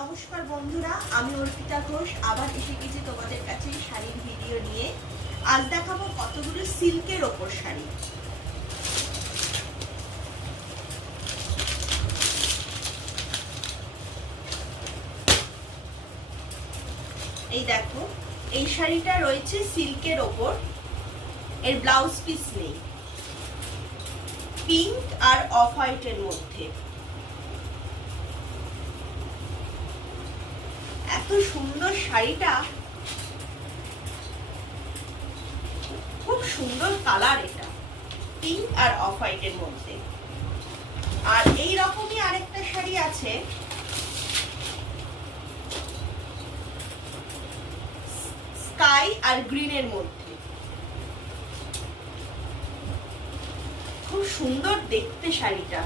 নমস্কার বন্ধুরা, আমি অর্পিতা ঘোষ আবার এসে গেছি তোমাদের কাছে শাড়ির ভিডিও নিয়ে। আজ দেখাবো কতগুলো সিল্কের ওপর শাড়ি। এই দেখো, এই শাড়িটা রয়েছে সিল্কের ওপর, এর ব্লাউজ পিস নেই, পিঙ্ক আর অফ হোয়াইটের মধ্যে। এত সুন্দর শাড়িটা, খুব সুন্দর কালার, এটা পিঙ্ক আর অফ হোয়াইটের মধ্যে। আর এই রকমই আরেকটা শাড়ি আছে, স্কাই আর গ্রিনের মধ্যে। খুব সুন্দর দেখতে শাড়িটা।